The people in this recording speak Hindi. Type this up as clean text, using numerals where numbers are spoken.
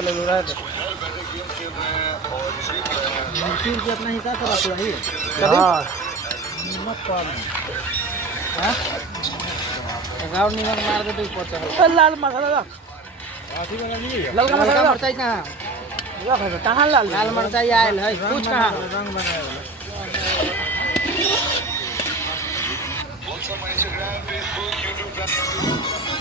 ले लो रहा है मिर्ची की अपना हिसाब से रखो ही हां नमक कम हां गाँव नमक मार दे तो पता है लाल मसाला आधी बना ली ललका मसाला मिर्चाई कहां कहां लाल मिर्चाई आयल है कुछ कहां रंग बनाया Follow us on Instagram, Facebook, YouTube.